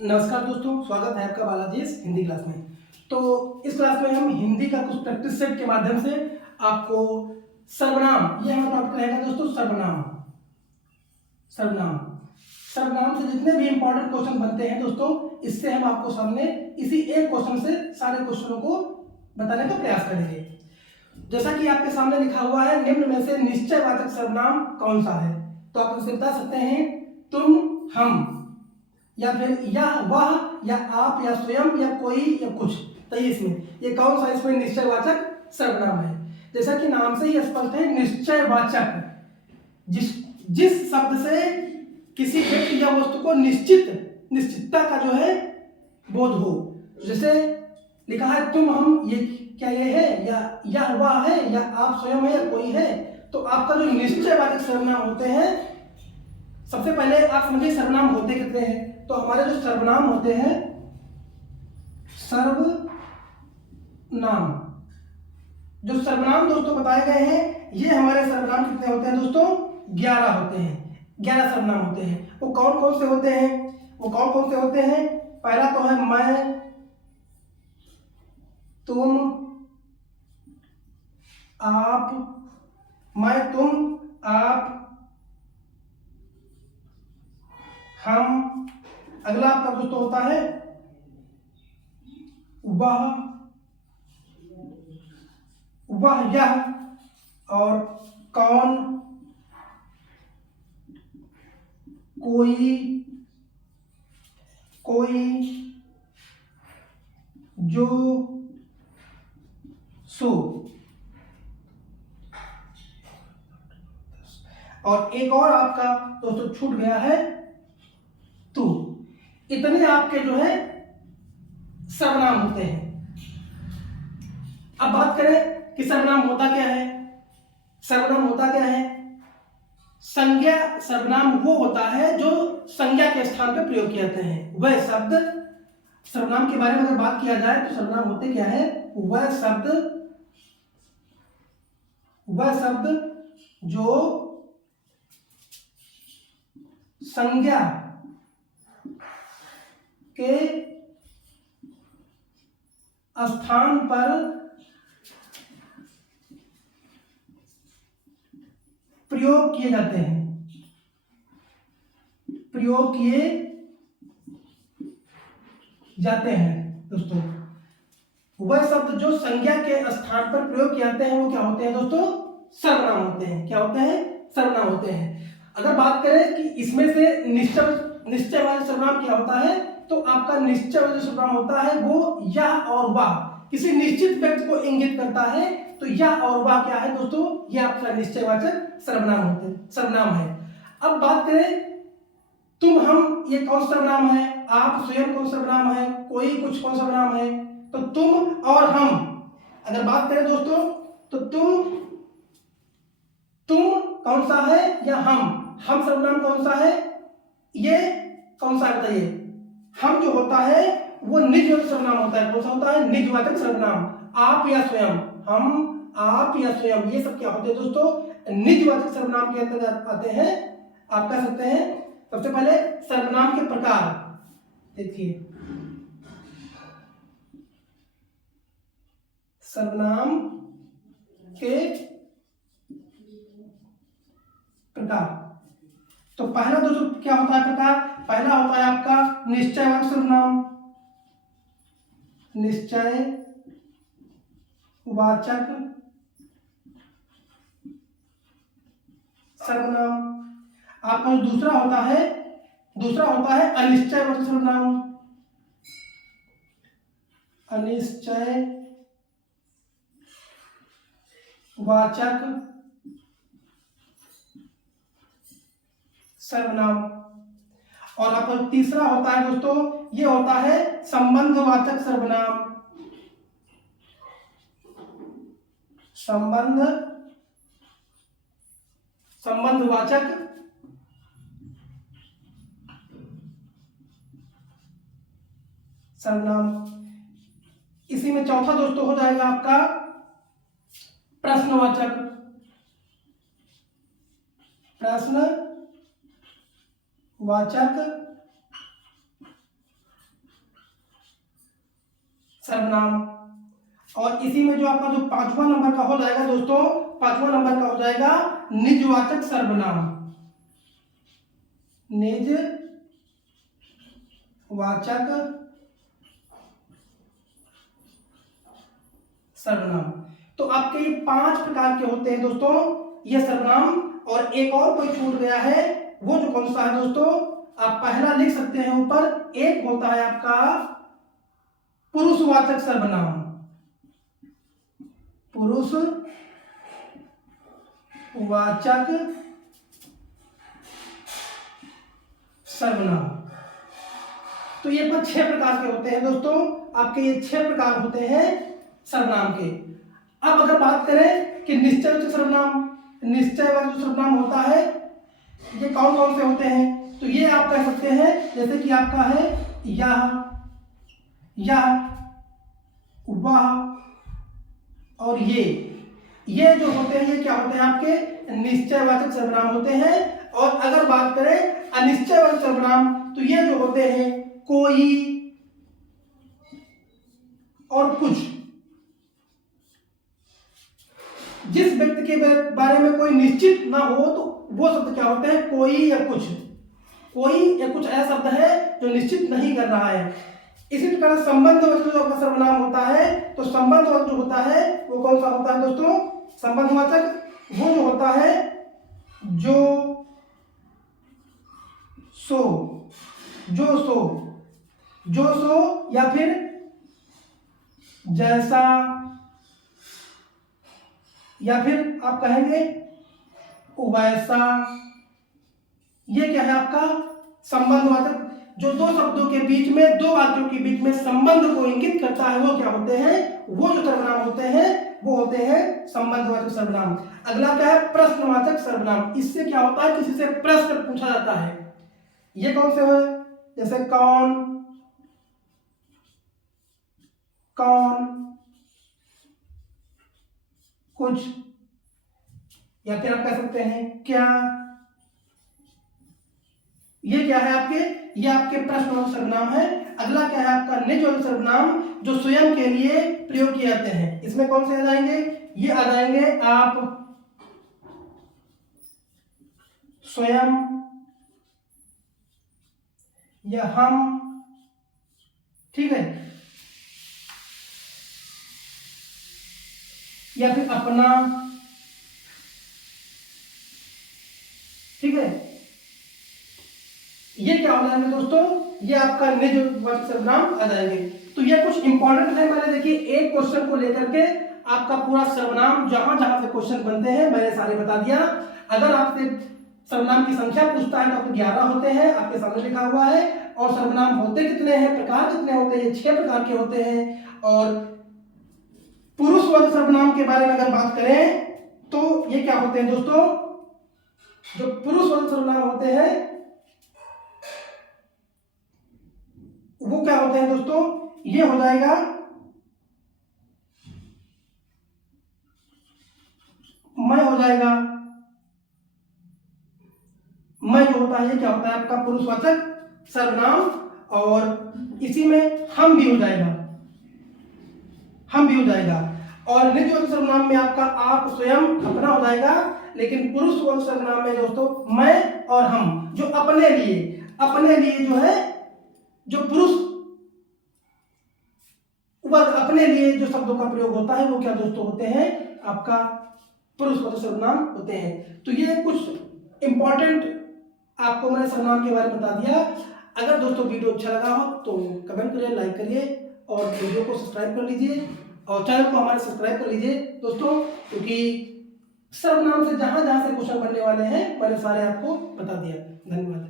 नमस्कार दोस्तों, स्वागत है आपका बालाजी इस हिंदी क्लास में। तो इस क्लास में हम हिंदी का कुछ प्रैक्टिस सेट के माध्यम से आपको सर्वनाम, ये हमारा टॉपिक रहेगा दोस्तों, सर्वनाम। सर्वनाम सर्वनाम से जितने भी इंपॉर्टेंट क्वेश्चन बनते हैं दोस्तों, इससे हम आपको सामने इसी एक क्वेश्चन से सारे क्वेश्चनों को बताने का प्रयास करेंगे। जैसा कि आपके सामने लिखा हुआ है, निम्न में से निश्चयवाचक सर्वनाम कौन सा है? तो आप उसे बता सकते हैं तुम, हम, या फिर यह, वह, या आप, या स्वयं, या कोई, या कुछ। तो इसमें ये कौन सा इसमें निश्चयवाचक सर्वनाम है? जैसा कि नाम से ही स्पष्ट है, निश्चयवाचक। जिस शब्द से किसी व्यक्ति या वस्तु को निश्चितता का जो है बोध हो। जैसे लिखा है तुम, हम, ये क्या ये है, या यह वह है, या आप स्वयं है, या कोई है। तो आपका जो निश्चयवाचक सर्वनाम होते हैं, सबसे पहले आप समझिए सर्वनाम होते कितने हैं। तो हमारे जो सर्वनाम होते हैं, सर्वनाम, जो सर्वनाम दोस्तों बताए गए हैं, ये हमारे सर्वनाम कितने होते हैं दोस्तों? 11 होते हैं। 11 सर्वनाम होते हैं। वो कौन कौन से होते हैं? पहला तो है मैं, तुम, आप, मैं, तुम, आप, हम। अगला आपका दोस्तों होता है वह, यह, और कौन, कोई, जो, सो। और एक और आपका दोस्तों छूट गया है, तू। इतने आपके जो है सर्वनाम होते हैं। अब बात करें कि सर्वनाम होता क्या है। संज्ञा सर्वनाम वो होता है जो संज्ञा के स्थान पर प्रयोग किए जाते हैं। वह शब्द, सर्वनाम के बारे में अगर बात किया जाए तो सर्वनाम होते क्या है? वह शब्द जो संज्ञा के स्थान पर प्रयोग किए जाते हैं दोस्तों। वह शब्द जो संज्ञा के स्थान पर प्रयोग किए जाते हैं, वो क्या होते हैं दोस्तों? सर्वनाम होते हैं। क्या होते हैं? सर्वनाम होते हैं। अगर बात करें कि इसमें से निश्चयवाचक सर्वनाम क्या होता है, तो आपका निश्चयवाचक सर्वनाम होता है वो यह और वह, किसी निश्चित व्यक्ति को इंगित करता है। तो यह और वह क्या है दोस्तों? यह आपका निश्चयवाचक सर्वनाम है। अब बात करें तुम, हम, ये कौन सर्वनाम है? आप, स्वयं कौन सर्वनाम है? कोई, कुछ कौन सर्वनाम है? तो तुम और हम अगर बात करें दोस्तों, तो तुम कौन सा है, या हम सर्वनाम कौन सा है? ये कौन सा है बताइए? हम जो होता है वो निजवाचक सर्वनाम होता है। कौन सा होता है? निजवाचक सर्वनाम। आप या स्वयं, हम, आप या स्वयं, ये सब क्या होते हैं दोस्तों? निजवाचक सर्वनाम के अंतर्गत आते हैं। आप कह सकते हैं सबसे पहले सर्वनाम के प्रकार देखिए। सर्वनाम के प्रकार, तो पहला दोस्तों क्या होता है प्रकार? पहला होता है आपका निश्चयवाचक सर्वनाम। निश्चयवाचक सर्वनाम। आपका दूसरा होता है अनिश्चयवाचक सर्वनाम। अनिश्चयवाचक सर्वनाम। और आपका तीसरा होता है दोस्तों, ये होता है संबंधवाचक सर्वनाम। संबंधवाचक सर्वनाम। इसी में चौथा दोस्तों हो जाएगा आपका प्रश्नवाचक सर्वनाम। और इसी में जो आपका जो 5वां नंबर का हो जाएगा दोस्तों, 5वां नंबर का हो जाएगा निजवाचक सर्वनाम। निजवाचक सर्वनाम। तो आपके ये 5 प्रकार के होते हैं दोस्तों ये सर्वनाम। और एक और कोई छूट गया है, वो जो कौन सा है दोस्तों, आप पहला लिख सकते हैं ऊपर। एक होता है आपका पुरुषवाचक सर्वनाम। पुरुषवाचक सर्वनाम। तो ये 6 प्रकार के होते हैं दोस्तों, आपके ये 6 प्रकार होते हैं सर्वनाम के। अब अगर बात करें कि निश्चयवाचक सर्वनाम, निश्चयवाचक सर्वनाम होता है, ये कौन कौन से होते हैं, तो ये आप कह सकते हैं जैसे कि आपका है यह, वह और ये जो होते हैं, ये क्या होते हैं आपके निश्चयवाचक सर्वनाम होते हैं। और अगर बात करें अनिश्चयवाचक सर्वनाम, तो ये जो होते हैं कोई और कुछ। जिस व्यक्ति के बारे में कोई निश्चित ना हो तो वो शब्द क्या होते हैं, कोई या कुछ। कोई या कुछ ऐसा शब्द है जो निश्चित नहीं कर रहा है। इसी प्रकार संबंधवाचक जो आपका सर्वनाम होता है, तो संबंधवाचक जो होता है वो कौन सा होता है दोस्तों, संबंधवाचक वो जो होता है जो सो या फिर जैसा, या फिर आप कहेंगे वैसा। ये क्या है आपका संबंधवाचक, जो दो शब्दों के बीच में, दो वाक्यों के बीच में संबंध को इंगित करता है, वो क्या होते हैं, वो जो सर्वनाम होते हैं वो होते हैं संबंधवाचक सर्वनाम। अगला क्या है, प्रश्नवाचक सर्वनाम। इससे क्या होता है, किसी से प्रश्न पूछा जाता है। ये कौन से है, जैसे कौन, कुछ, या फिर आप कह सकते हैं क्या। ये क्या है आपके, ये आपके प्रश्नवाचक सर्वनाम है। अगला क्या है आपका निजवाचक सर्वनाम, जो स्वयं के लिए प्रयोग किए जाते हैं। इसमें कौन से आ जाएंगे, ये आ जाएंगे आप, स्वयं, या हम, ठीक है, या फिर अपना, ठीक है। ये क्या हो जाएंगे दोस्तों, ये आपका निजवाचक सर्वनाम आ जाएंगे। तो ये कुछ इंपॉर्टेंट है। मैंने देखिए एक क्वेश्चन को लेकर के आपका पूरा सर्वनाम जहां जहां से क्वेश्चन बनते हैं मैंने सारे बता दिया। अगर आपसे सर्वनाम की संख्या पूछता है तो आपके 11 होते हैं, आपके सामने लिखा हुआ है। और सर्वनाम होते कितने हैं, प्रकार कितने होते हैं, 6 प्रकार के होते हैं। और पुरुषवाचक सर्वनाम के बारे में अगर बात करें तो ये क्या होते हैं दोस्तों, जो पुरुषवाचक सर्वनाम होते हैं वो क्या होते हैं दोस्तों, ये हो जाएगा मैं, हो जाएगा मैं, जो होता है ये क्या होता है आपका पुरुषवाचक सर्वनाम। और इसी में हम भी हो जाएगा, और निजवाचक सर्वनाम में आपका आप, स्वयं, अपना हो जाएगा। लेकिन पुरुषवाचक सर्वनाम में दोस्तों मैं और हम, जो अपने लिए जो है, जो पुरुष वर्ग अपने लिए जो शब्दों का प्रयोग होता है वो क्या दोस्तों होते हैं, आपका पुरुषवाचक सर्वनाम होते हैं। तो ये कुछ इंपॉर्टेंट आपको मैंने सर्वनाम के बारे में बता दिया। अगर दोस्तों वीडियो अच्छा लगा हो तो कमेंट करिए, लाइक करिए और वीडियो को सब्सक्राइब कर लीजिए और चैनल को हमारे सब्सक्राइब कर लीजिए दोस्तों, क्योंकि सर्वनाम से जहां जहां से क्वेश्चन बनने वाले हैं मैंने सारे आपको बता दिया। धन्यवाद।